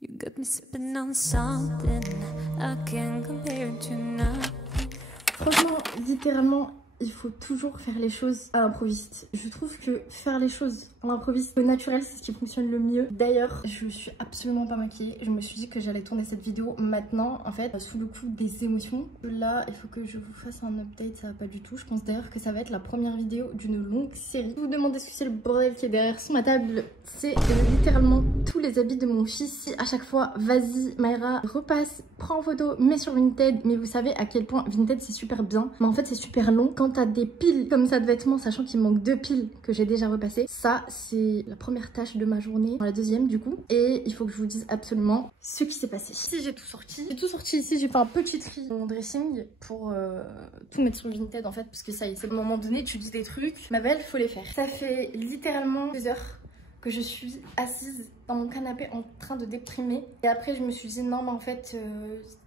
You got me sipping on something I can't compare to now. Franchement, littéralement, il faut toujours faire les choses à l'improviste. Je trouve que faire les choses à l'improviste, au naturel, c'est ce qui fonctionne le mieux. D'ailleurs, je suis absolument pas maquillée. Je me suis dit que j'allais tourner cette vidéo maintenant, en fait, sous le coup des émotions. Là, il faut que je vous fasse un update, ça va pas du tout. Je pense d'ailleurs que ça va être la première vidéo d'une longue série. Vous vous demandez ce que c'est le bordel qui est derrière sur ma table. C'est littéralement tous les habits de mon fils. Si à chaque fois, vas-y, Mayra, repasse, prends en photo, mets sur Vinted. Mais vous savez à quel point Vinted c'est super bien. Mais en fait, c'est super long. Quand t'as des piles comme ça de vêtements, sachant qu'il manque 2 piles que j'ai déjà repassées, ça c'est la première tâche de ma journée, la deuxième du coup. Et il faut que je vous dise absolument ce qui s'est passé. Ici j'ai tout sorti. J'ai tout sorti ici, j'ai fait un petit tri dans mon dressing pour tout mettre sur Vinted en fait. Parce que ça y est, c'est à un moment donné, tu dis des trucs, ma belle, faut les faire. Ça fait littéralement 2 heures que je suis assise dans mon canapé en train de déprimer. Et après je me suis dit non mais en fait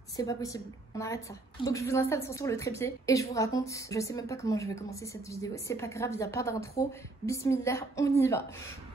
c'est pas possible, on arrête ça. Donc je vous installe sur le trépied et je vous raconte, je sais même pas comment je vais commencer cette vidéo, c'est pas grave, il n'y a pas d'intro, bismillah, on y va.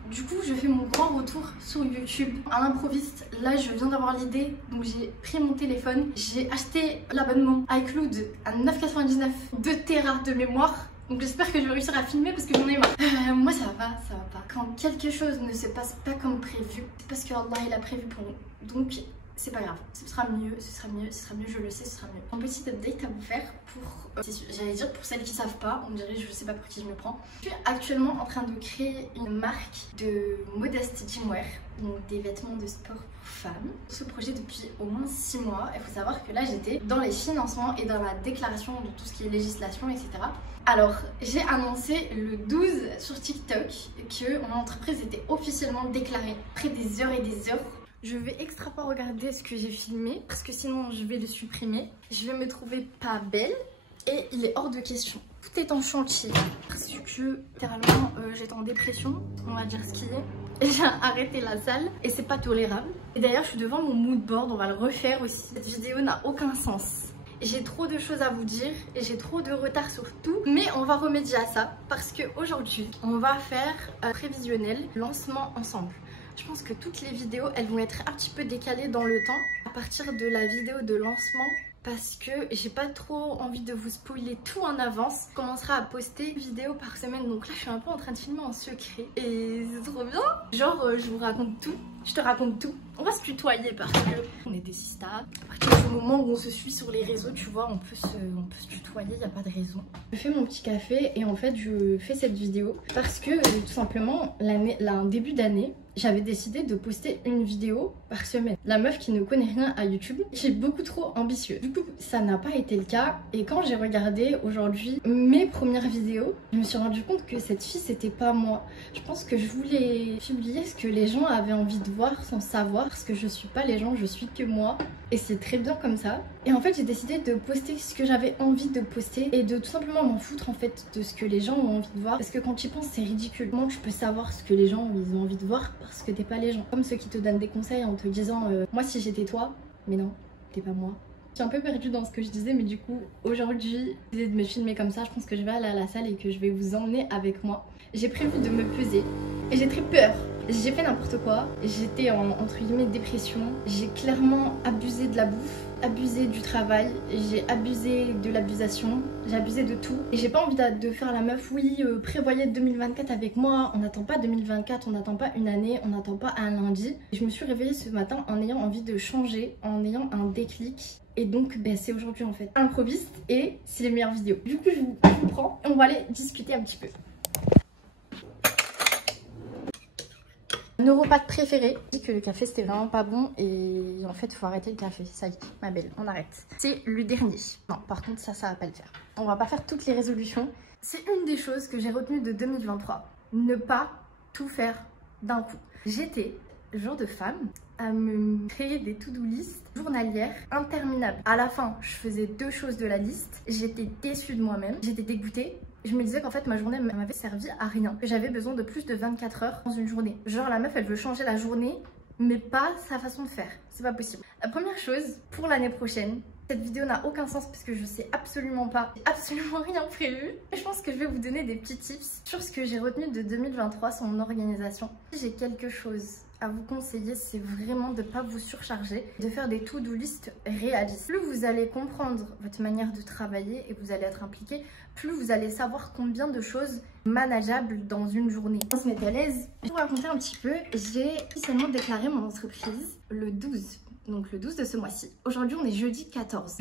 Du coup je fais mon grand retour sur YouTube à l'improviste. Là je viens d'avoir l'idée, donc j'ai pris mon téléphone, j'ai acheté l'abonnement iCloud à 9,99, 2 Tera de mémoire. Donc j'espère que je vais réussir à filmer parce que j'en ai marre. Moi ça va pas, ça va pas. Quand quelque chose ne se passe pas comme prévu, c'est parce que Allah il a prévu pour nous. Donc c'est pas grave, ce sera mieux, ce sera mieux, ce sera mieux, je le sais, ce sera mieux. Un petit update à vous faire pour, j'allais dire pour celles qui savent pas, on me dirait je sais pas pour qui je me prends. Je suis actuellement en train de créer une marque de modest gymwear, donc des vêtements de sport pour femmes. Ce projet depuis au moins 6 mois, il faut savoir que là j'étais dans les financements et dans la déclaration de tout ce qui est législation, etc. Alors, j'ai annoncé le 12 sur TikTok que mon entreprise était officiellement déclarée. Après des heures et des heures, je vais extra pas regarder ce que j'ai filmé parce que sinon je vais le supprimer. Je vais me trouver pas belle et il est hors de question. Tout est en chantier parce que littéralement j'étais en dépression, on va dire ce qu'il est. J'ai arrêté la salle et c'est pas tolérable. Et d'ailleurs je suis devant mon mood board, on va le refaire aussi. Cette vidéo n'a aucun sens. J'ai trop de choses à vous dire et j'ai trop de retard sur tout, mais on va remédier à ça parce qu'aujourd'hui on va faire un prévisionnel lancement ensemble. Je pense que toutes les vidéos elles vont être un petit peu décalées dans le temps à partir de la vidéo de lancement parce que j'ai pas trop envie de vous spoiler tout en avance. Je commencerai à poster une vidéo par semaine, donc là je suis un peu en train de filmer en secret et c'est trop bien. Genre je vous raconte tout, je te raconte tout. On va se tutoyer parce que on est des sistas. À partir du moment où on se suit sur les réseaux, tu vois, on peut se tutoyer, il n'y a pas de raison. Je fais mon petit café et en fait je fais cette vidéo parce que tout simplement un début d'année, j'avais décidé de poster une vidéo par semaine. La meuf qui ne connaît rien à YouTube, qui est beaucoup trop ambitieuse. Du coup, ça n'a pas été le cas. Et quand j'ai regardé aujourd'hui mes premières vidéos, je me suis rendu compte que cette fille, c'était pas moi. Je pense que je voulais publier ce que les gens avaient envie de voir sans savoir. Parce que je suis pas les gens, je suis que moi. Et c'est très bien comme ça. Et en fait, j'ai décidé de poster ce que j'avais envie de poster. Et de tout simplement m'en foutre en fait de ce que les gens ont envie de voir. Parce que quand tu y penses, c'est ridicule. Comment tu peux savoir ce que les gens ils ont envie de voir parce que t'es pas les gens. Comme ceux qui te donnent des conseils en te disant moi si j'étais toi, mais non, t'es pas moi. Je suis un peu perdue dans ce que je disais, mais du coup aujourd'hui j'ai décidé de me filmer comme ça. Je pense que je vais aller à la salle et que je vais vous emmener avec moi. J'ai prévu de me peser et j'ai très peur. J'ai fait n'importe quoi, j'étais en entre guillemets dépression, j'ai clairement abusé de la bouffe, abusé du travail, j'ai abusé de l'abusation, j'ai abusé de tout. Et j'ai pas envie de faire la meuf, oui, prévoyez 2024 avec moi, on n'attend pas 2024, on n'attend pas une année, on n'attend pas un lundi. Et je me suis réveillée ce matin en ayant envie de changer, en ayant un déclic. Et donc ben, c'est aujourd'hui en fait improviste et c'est les meilleures vidéos. Du coup je vous prends et on va aller discuter un petit peu. Neuropathe préféré. J'ai dit que le café c'était vraiment pas bon et en fait il faut arrêter le café. Ça y est, ma belle, on arrête. C'est le dernier. Non, par contre ça va pas le faire. On va pas faire toutes les résolutions. C'est une des choses que j'ai retenues de 2023. Ne pas tout faire d'un coup. J'étais, genre de femme, à me créer des to-do list journalières interminables. À la fin, je faisais 2 choses de la liste. J'étais déçue de moi-même, j'étais dégoûtée. Je me disais qu'en fait ma journée m'avait servi à rien. J'avais besoin de plus de 24 heures dans une journée. Genre la meuf elle veut changer la journée mais pas sa façon de faire. C'est pas possible. La première chose pour l'année prochaine, cette vidéo n'a aucun sens parce que je sais absolument rien prévu. Je pense que je vais vous donner des petits tips sur ce que j'ai retenu de 2023 sur mon organisation. J'ai quelque chose à vous conseiller, c'est vraiment de ne pas vous surcharger, de faire des to-do list réalistes. Plus vous allez comprendre votre manière de travailler et vous allez être impliqué, plus vous allez savoir combien de choses manageables dans une journée. On se met à l'aise. Je vais vous raconter un petit peu, j'ai officiellement déclaré mon entreprise le 12. Donc le 12 de ce mois-ci. Aujourd'hui, on est jeudi 14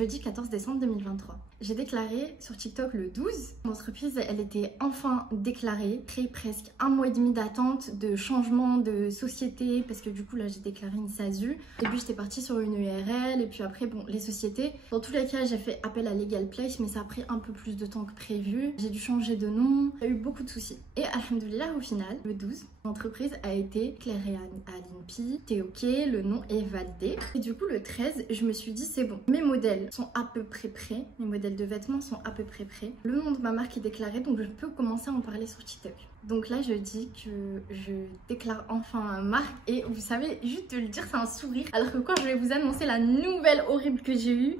décembre 2023. J'ai déclaré sur TikTok le 12. Mon entreprise, elle était enfin déclarée. Après presque 1 mois et demi d'attente, de changement de société, parce que du coup, là, j'ai déclaré une SASU. Au début, j'étais partie sur une URL, et puis après, bon, les sociétés. Dans tous les cas, j'ai fait appel à Legal Place, mais ça a pris un peu plus de temps que prévu. J'ai dû changer de nom. Il y a eu beaucoup de soucis. Et alhamdoulilah, au final, le 12, l'entreprise a été déclarée à l'INPI. C'était OK, le nom est validé. Et du coup, le 13, je me suis dit, c'est bon. Mes modèles sont à peu près prêts. Mes modèles de vêtements sont à peu près prêts. Le nom de ma marque est déclaré, donc je peux commencer à en parler sur TikTok. Donc là, je dis que je déclare enfin ma marque. Et vous savez, juste de le dire, c'est un sourire. Alors que quand je vais vous annoncer la nouvelle horrible que j'ai eue,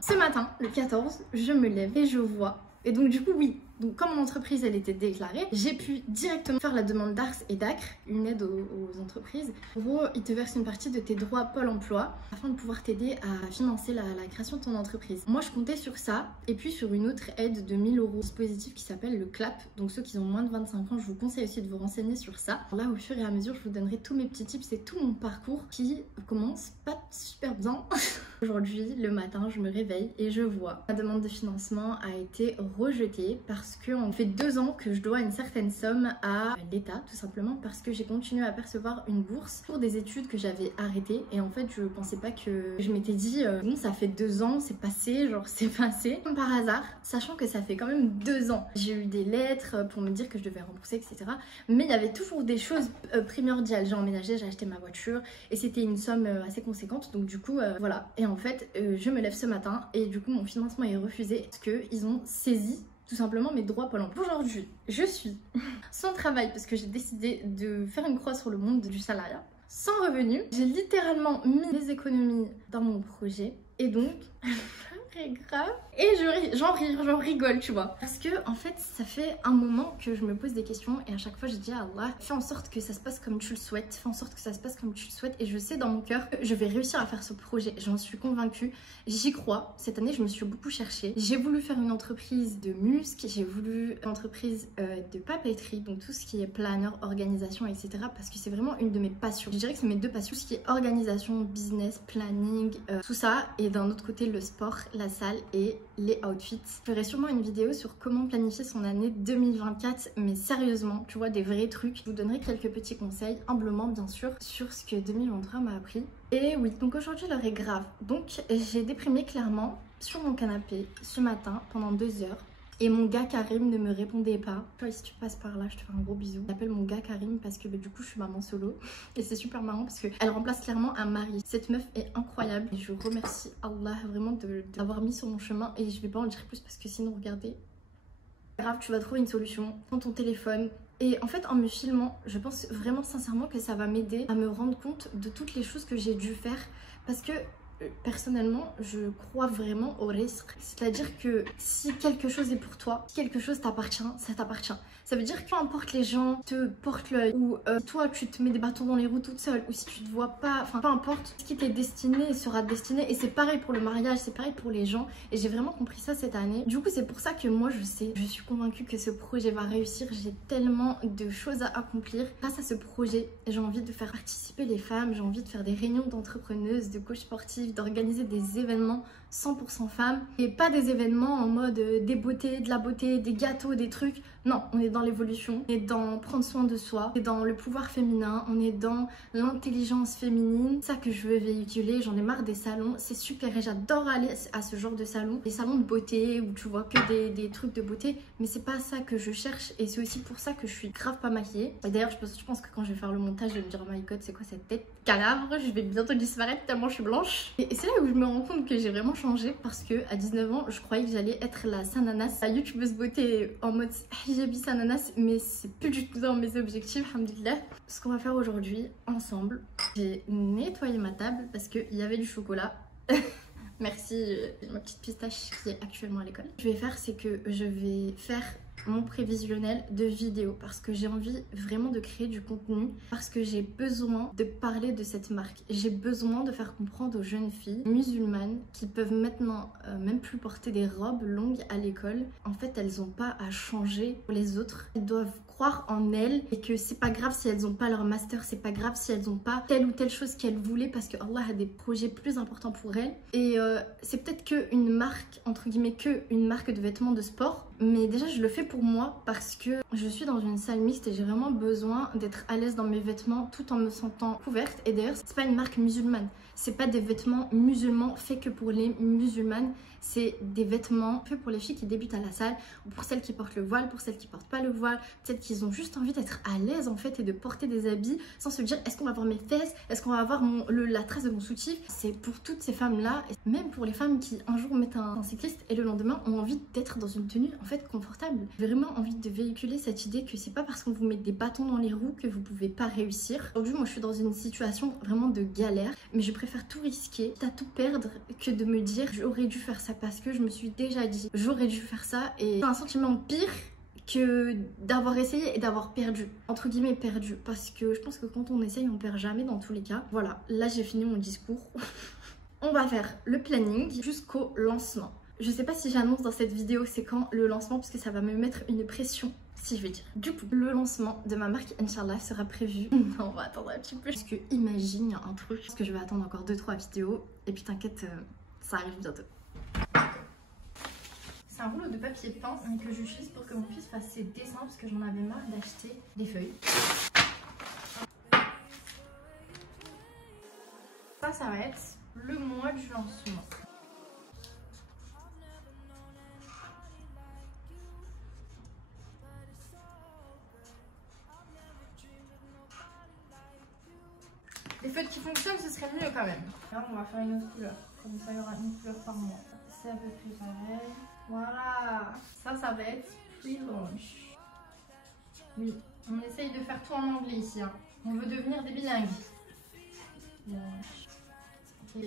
ce matin, le 14, je me lève et je vois. Et donc du coup, oui. Donc comme mon entreprise elle était déclarée, j'ai pu directement faire la demande d'ARS et d'ACRE, une aide aux entreprises. En gros, ils te versent une partie de tes droits Pôle emploi afin de pouvoir t'aider à financer la création de ton entreprise. Moi je comptais sur ça et puis sur une autre aide de 1 000 €, dispositif qui s'appelle le CLAP. Donc ceux qui ont moins de 25 ans, je vous conseille aussi de vous renseigner sur ça. Là au fur et à mesure, je vous donnerai tous mes petits tips et tout mon parcours qui commence pas super bien. Aujourd'hui, le matin, je me réveille et je vois ma demande de financement a été rejetée parce qu'on fait 2 ans que je dois une certaine somme à l'État, tout simplement parce que j'ai continué à percevoir une bourse pour des études que j'avais arrêtées. Et en fait, je pensais pas que... Je m'étais dit, bon, ça fait 2 ans, c'est passé, genre c'est passé. Comme par hasard, sachant que ça fait quand même 2 ans. J'ai eu des lettres pour me dire que je devais rembourser, etc. Mais il y avait toujours des choses primordiales. J'ai emménagé, j'ai acheté ma voiture et c'était une somme assez conséquente. Donc du coup, voilà. Et en fait, je me lève ce matin et du coup, mon financement est refusé parce qu'ils ont saisi tout simplement mes droits Pôle emploi. Aujourd'hui, je suis sans travail parce que j'ai décidé de faire une croix sur le monde du salariat. Sans revenu, j'ai littéralement mis mes économies dans mon projet et donc... très grave. Et j'en rigole, tu vois. Parce que en fait, ça fait un moment que je me pose des questions et à chaque fois je dis à Allah, fais en sorte que ça se passe comme tu le souhaites, fais en sorte que ça se passe comme tu le souhaites. Et je sais dans mon cœur que je vais réussir à faire ce projet. J'en suis convaincue. J'y crois. Cette année, je me suis beaucoup cherchée. J'ai voulu faire une entreprise de musc, j'ai voulu une entreprise de papeterie, donc tout ce qui est planeur, organisation, etc. Parce que c'est vraiment une de mes passions. Je dirais que c'est mes 2 passions, tout ce qui est organisation, business, planning, tout ça. Et d'un autre côté, le sport, la salle et les outfits. Je ferai sûrement une vidéo sur comment planifier son année 2024, mais sérieusement, tu vois, des vrais trucs. Je vous donnerai quelques petits conseils, humblement bien sûr, sur ce que 2023 m'a appris. Et oui, donc aujourd'hui l'heure est grave. Donc j'ai déprimé clairement sur mon canapé ce matin pendant 2 heures. Et mon gars Karim ne me répondait pas. Toi, si tu passes par là, je te fais un gros bisou. J'appelle mon gars Karim parce que du coup, je suis maman solo. Et c'est super marrant parce qu'elle remplace clairement un mari. Cette meuf est incroyable. Et je remercie Allah vraiment de l'avoir mis sur mon chemin. Et je vais pas en dire plus parce que sinon, regardez. Grave, tu vas trouver une solution. Prends ton téléphone. Et en fait, en me filmant, je pense vraiment sincèrement que ça va m'aider à me rendre compte de toutes les choses que j'ai dû faire. Parce que... personnellement, je crois vraiment au risque. C'est-à-dire que si quelque chose est pour toi, si quelque chose t'appartient, ça t'appartient. Ça veut dire que peu importe les gens te portent l'œil ou toi tu te mets des bâtons dans les roues toute seule ou si tu te vois pas, enfin peu importe, ce qui t'est destiné sera destiné et c'est pareil pour le mariage, c'est pareil pour les gens et j'ai vraiment compris ça cette année. Du coup c'est pour ça que moi je suis convaincue que ce projet va réussir. J'ai tellement de choses à accomplir. Grâce à ce projet, j'ai envie de faire participer les femmes, j'ai envie de faire des réunions d'entrepreneuses, de coachs sportifs, d'organiser des événements 100% femmes et pas des événements en mode des beautés, de la beauté, des gâteaux, des trucs. Non, on est dans l'évolution, on est dans prendre soin de soi, on est dans le pouvoir féminin, on est dans l'intelligence féminine. C'est ça que je veux véhiculer, j'en ai marre des salons, c'est super et j'adore aller à ce genre de salon. Des salons de beauté où tu vois que des trucs de beauté, mais c'est pas ça que je cherche et c'est aussi pour ça que je suis grave pas maquillée. Et d'ailleurs je pense que quand je vais faire le montage, je vais me dire oh my god c'est quoi cette tête cadavre, je vais bientôt disparaître tellement je suis blanche. Et c'est là où je me rends compte que j'ai vraiment changé parce que à 19 ans je croyais que j'allais être la Sananas, la youtubeuse beauté en mode hijabi Sananas, mais c'est plus du tout dans mes objectifs, alhamdoulilah. Ce qu'on va faire aujourd'hui ensemble, j'ai nettoyé ma table parce qu'il y avait du chocolat Merci ma petite pistache qui est actuellement à l'école. Ce que je vais faire, c'est que je vais faire mon prévisionnel de vidéos parce que j'ai envie vraiment de créer du contenu, parce que j'ai besoin de parler de cette marque. J'ai besoin de faire comprendre aux jeunes filles musulmanes qui peuvent maintenant même plus porter des robes longues à l'école. En fait, elles n'ont pas à changer pour les autres. Elles doivent croire en elles et que c'est pas grave si elles n'ont pas leur master, c'est pas grave si elles n'ont pas telle ou telle chose qu'elles voulaient parce que Allah a des projets plus importants pour elles. Et c'est peut-être qu'une marque, entre guillemets, qu'une marque de vêtements de sport. Mais déjà je le fais pour moi parce que je suis dans une salle mixte et j'ai vraiment besoin d'être à l'aise dans mes vêtements tout en me sentant couverte. Et d'ailleurs c'est pas une marque musulmane, c'est pas des vêtements musulmans faits que pour les musulmanes, c'est des vêtements faits pour les filles qui débutent à la salle, ou pour celles qui portent le voile, pour celles qui portent pas le voile, peut-être qu'ils ont juste envie d'être à l'aise en fait et de porter des habits sans se dire est-ce qu'on va voir mes fesses, est-ce qu'on va voir la trace de mon soutif. C'est pour toutes ces femmes là, et même pour les femmes qui un jour mettent un cycliste et le lendemain ont envie d'être dans une tenue en fait confortable. J'ai vraiment envie de véhiculer cette idée que c'est pas parce qu'on vous met des bâtons dans les roues que vous pouvez pas réussir. Aujourd'hui moi je suis dans une situation vraiment de galère, mais je préfère tout risquer, à tout perdre, que de me dire j'aurais dû faire ça, parce que je me suis déjà dit j'aurais dû faire ça et c'est un sentiment pire que d'avoir essayé et d'avoir perdu, entre guillemets perdu, parce que je pense que quand on essaye on perd jamais dans tous les cas. Voilà, là j'ai fini mon discours. On va faire le planning jusqu'au lancement. Je sais pas si j'annonce dans cette vidéo c'est quand le lancement parce que ça va me mettre une pression si je vais dire. Du coup, le lancement de ma marque Inch'Allah sera prévu. Non, on va attendre un petit peu. Parce que imagine, il y a un truc, parce que je vais attendre encore 2-3 vidéos. Et puis t'inquiète, ça arrive bientôt. C'est un rouleau de papier peint que j'utilise pour que mon fils fasse ses dessins parce que j'en avais marre d'acheter des feuilles. Ça va être le mois du lancement. Les feutres qui fonctionnent, ce serait mieux quand même. Là, on va faire une autre couleur. Comme ça, il y aura une couleur par mois. C'est un peu plus pareil. Voilà. Ça va être pre-launch. Oui, on essaye de faire tout en anglais ici. Hein. On veut devenir des bilingues. Launch. Ok.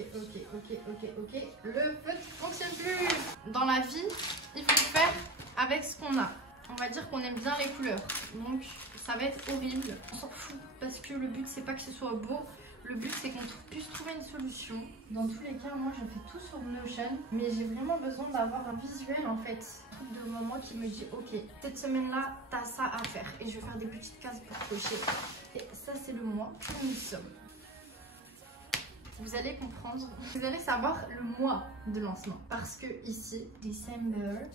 Le feutre fonctionne plus. Dans la vie, il faut faire avec ce qu'on a. On va dire qu'on aime bien les couleurs. Donc, ça va être horrible. On s'en fout parce que le but, c'est pas que ce soit beau. Le but c'est qu'on puisse trouver une solution. Dans tous les cas, moi je fais tout sur Notion, mais j'ai vraiment besoin d'avoir un visuel en fait. Un truc de moi qui me dit ok, cette semaine-là, t'as ça à faire. Et je vais faire des petites cases pour cocher. Et ça c'est le mois où nous sommes. Vous allez comprendre, vous allez savoir le mois de lancement. Parce que ici, December...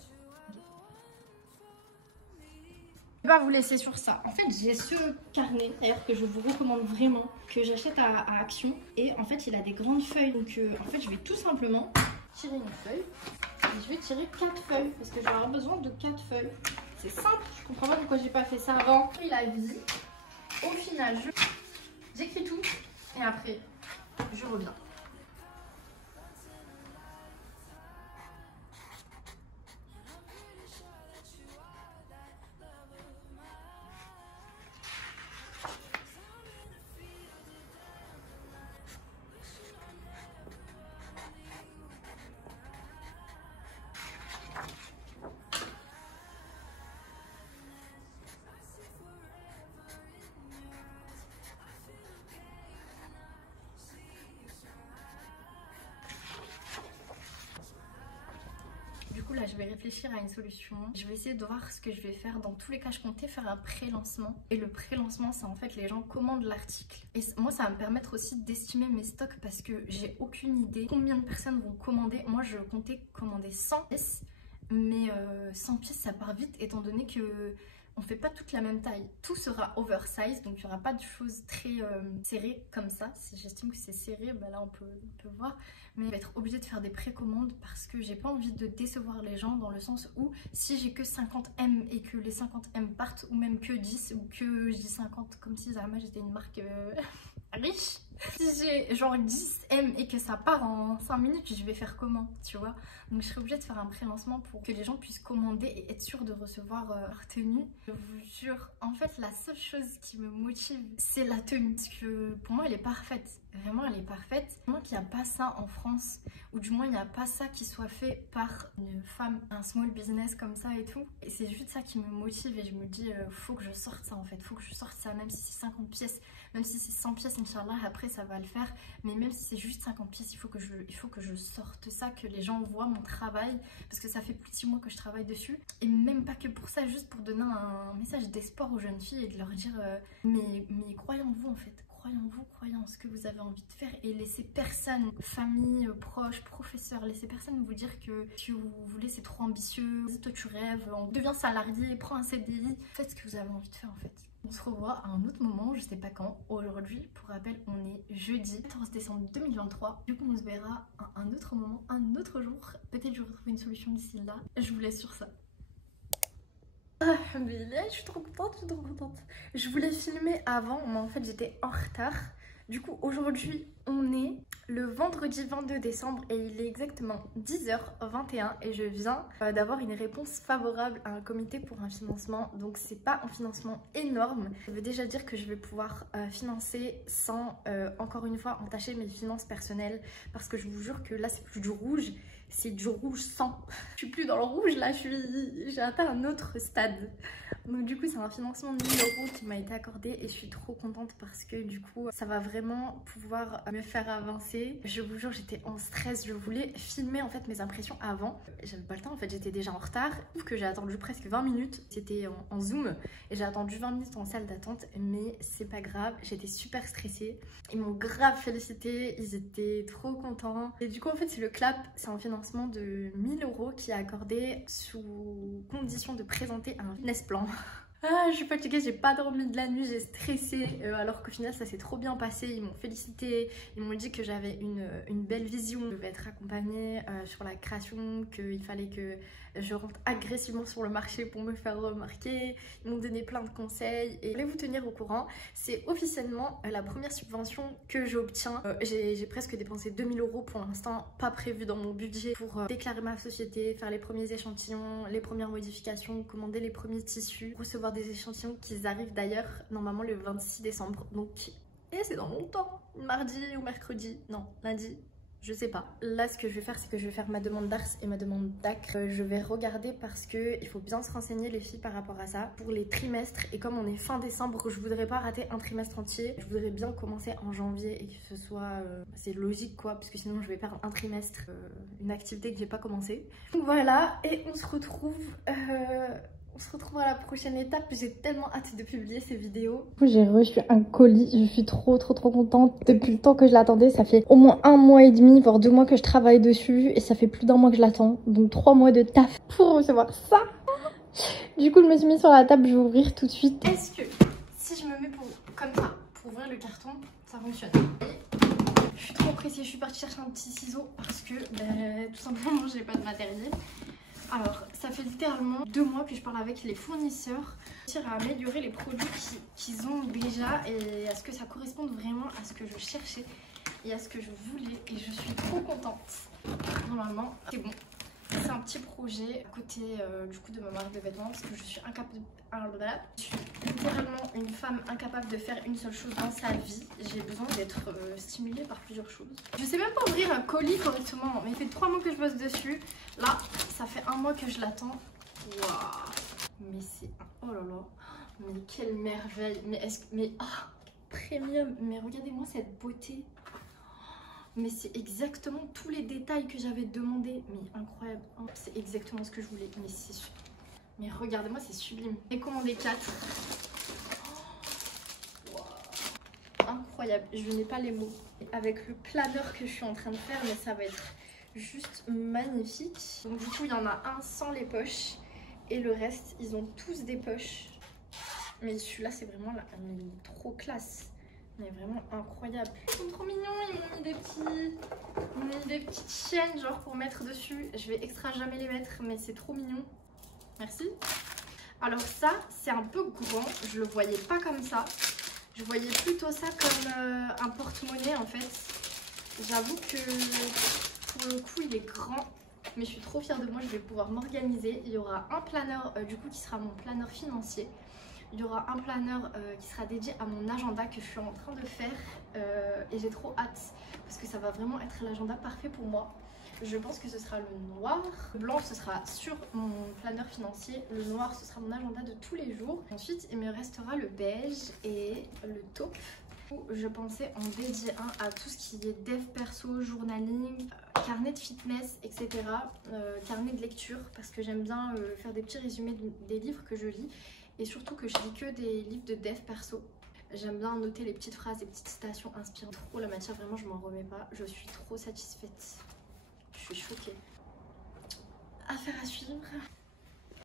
Je vais pas vous laisser sur ça. En fait, j'ai ce carnet d'ailleurs que je vous recommande vraiment, que j'achète à Action. Et en fait, il a des grandes feuilles. Donc en fait, je vais tout simplement tirer une feuille. Et je vais tirer 4 feuilles parce que je vais avoir besoin de 4 feuilles. C'est simple. Je comprends pas pourquoi j'ai pas fait ça avant. Et la vie. Au final, j'écris tout et après, je reviens. Là je vais réfléchir à une solution. Je vais essayer de voir ce que je vais faire. Dans tous les cas je comptais faire un pré-lancement. Et le pré-lancement c'est en fait les gens commandent l'article. Et moi ça va me permettre aussi d'estimer mes stocks parce que j'ai aucune idée combien de personnes vont commander. Moi je comptais commander 100 pièces. Mais 100 pièces ça part vite étant donné que on fait pas toute la même taille. Tout sera oversize, donc il n'y aura pas de choses très serrées comme ça. Si j'estime que c'est serré, bah là on peut voir. Mais je vais être obligée de faire des précommandes parce que j'ai pas envie de décevoir les gens dans le sens où si j'ai que 50 M et que les 50 M partent, ou même que 10 ou que je dis 50 comme si Zama j'étais une marque riche. Si j'ai genre 10 M et que ça part en 5 minutes, je vais faire comment, tu vois? Donc je serai obligée de faire un pré-lancement pour que les gens puissent commander et être sûrs de recevoir leur tenue. Je vous jure, en fait la seule chose qui me motive c'est la tenue. Parce que pour moi elle est parfaite. Vraiment, elle est parfaite. Vraiment qu'il n'y a pas ça en France, ou du moins il n'y a pas ça qui soit fait par une femme, un small business comme ça et tout. Et c'est juste ça qui me motive et je me dis, faut que je sorte ça en fait, faut que je sorte ça, même si c'est 50 pièces, même si c'est 100 pièces, Inch'Allah, après ça va le faire. Mais même si c'est juste 50 pièces, il faut que je sorte ça, que les gens voient mon travail, parce que ça fait plus de 6 mois que je travaille dessus. Et même pas que pour ça, juste pour donner un message d'espoir aux jeunes filles et de leur dire, mais croyez en vous en fait. Croyez en vous, croyez en ce que vous avez envie de faire et laissez personne, famille, proches, professeurs, laissez personne vous dire que si vous voulez c'est trop ambitieux, toi tu rêves, on devient salarié, prends un CDI, faites ce que vous avez envie de faire en fait. On se revoit à un autre moment, je sais pas quand. Aujourd'hui, pour rappel, on est jeudi 14 décembre 2023. Du coup on se verra à un autre moment, un autre jour. Peut-être je vais retrouver une solution d'ici là. Je vous laisse sur ça. Alhamdoulilah, je suis trop contente, Je voulais filmer avant, mais en fait j'étais en retard. Du coup aujourd'hui on est le vendredi 22 décembre et il est exactement 10h21 et je viens d'avoir une réponse favorable à un comité pour un financement. Donc c'est pas un financement énorme, ça veut déjà dire que je vais pouvoir financer sans encore une fois entacher mes finances personnelles, parce que je vous jure que là c'est plus du rouge, c'est du rouge sang. Je suis plus dans le rouge là, j'ai atteint un autre stade. Donc du coup c'est un financement de 1000 € qui m'a été accordé et je suis trop contente parce que du coup ça va vraiment pouvoir me faire avancer. Je vous jure, j'étais en stress, je voulais filmer en fait mes impressions avant. J'avais pas le temps en fait, j'étais déjà en retard. Je trouve que j'ai attendu presque 20 minutes, c'était en zoom et j'ai attendu 20 minutes en salle d'attente, mais c'est pas grave, j'étais super stressée. Ils m'ont grave félicité, ils étaient trop contents. Et du coup en fait c'est le CLAP, c'est un financement de 1000 € qui est accordé sous condition de présenter un business plan. Ah, je suis fatiguée, j'ai pas dormi de la nuit, j'ai stressé alors qu'au final ça s'est trop bien passé. Ils m'ont félicité, ils m'ont dit que j'avais une belle vision, je devais être accompagnée sur la création, qu'il fallait que je rentre agressivement sur le marché pour me faire remarquer. Ils m'ont donné plein de conseils et je voulais vous tenir au courant. C'est officiellement la première subvention que j'obtiens. J'ai presque dépensé 2000 € pour l'instant, pas prévu dans mon budget pour déclarer ma société, faire les premiers échantillons, les premières modifications, commander les premiers tissus, recevoir des échantillons qui arrivent d'ailleurs normalement le 26 décembre. Donc, et c'est dans longtemps, mardi ou mercredi, non, lundi. Je sais pas. Là, ce que je vais faire, c'est que je vais faire ma demande d'ARS et ma demande DAC. Je vais regarder parce que il faut bien se renseigner les filles par rapport à ça. Pour les trimestres, et comme on est fin décembre, je voudrais pas rater un trimestre entier. Je voudrais bien commencer en janvier et que ce soit... c'est logique quoi, parce que sinon je vais perdre un trimestre, une activité que j'ai pas commencé. Donc voilà, et on se retrouve... On se retrouve à la prochaine étape. J'ai tellement hâte de publier ces vidéos. J'ai reçu un colis. Je suis trop contente. Depuis le temps que je l'attendais, ça fait au moins 1 mois et demi, voire 2 mois que je travaille dessus. Et ça fait plus d'1 mois que je l'attends. Donc 3 mois de taf pour recevoir ça. Du coup, je me suis mise sur la table. Je vais ouvrir tout de suite. Est-ce que si je me mets comme ça pour ouvrir le carton, ça fonctionne? Je suis trop pressée. Je suis partie chercher un petit ciseau parce que tout simplement, j'ai pas de matériel. Alors, ça fait littéralement 2 mois que je parle avec les fournisseurs pour améliorer les produits qu'ils ont déjà et à ce que ça corresponde vraiment à ce que je cherchais et à ce que je voulais. Et je suis trop contente. Normalement, c'est bon. C'est un petit projet à côté du coup de ma marque de vêtements parce que je suis incapable je suis littéralement une femme incapable de faire une seule chose dans sa vie. J'ai besoin d'être stimulée par plusieurs choses. Je sais même pas ouvrir un colis correctement, mais il fait 3 mois que je bosse dessus. Là, ça fait 1 mois que je l'attends. Waouh! Mais c'est... Oh là là! Mais quelle merveille! Mais premium! Mais regardez-moi cette beauté! Mais c'est exactement tous les détails que j'avais demandé. Mais incroyable. C'est exactement ce que je voulais. Mais regardez-moi, c'est sublime. J'ai commandé 4. Wow. Incroyable. Je n'ai pas les mots. Avec le planeur que je suis en train de faire, mais ça va être juste magnifique. Donc du coup, il y en a un sans les poches. Et le reste, ils ont tous des poches. Mais celui-là, c'est vraiment là, mais trop classe. Mais vraiment incroyable. Ils sont trop mignons, ils m'ont mis des petites chaînes genre pour mettre dessus. Je vais extra jamais les mettre, mais c'est trop mignon. Merci. Alors ça, c'est un peu grand. Je le voyais pas comme ça. Je voyais plutôt ça comme un porte-monnaie en fait. J'avoue que pour le coup, il est grand. Mais je suis trop fière de moi, je vais pouvoir m'organiser. Il y aura un planeur du coup qui sera mon planeur financier. Il y aura un planeur qui sera dédié à mon agenda que je suis en train de faire et j'ai trop hâte parce que ça va vraiment être l'agenda parfait pour moi. Je pense que ce sera le noir, le blanc ce sera sur mon planeur financier, le noir ce sera mon agenda de tous les jours. Ensuite il me restera le beige et le taupe où je pensais en dédier un à tout ce qui est dev perso, journaling, carnet de fitness, etc. Carnet de lecture parce que j'aime bien faire des petits résumés des livres que je lis et surtout que je lis que des livres de dev perso. J'aime bien noter les petites phrases, les petites citations inspirantes. Trop la matière, vraiment je m'en remets pas, je suis trop satisfaite. Je suis choquée. Affaire à suivre.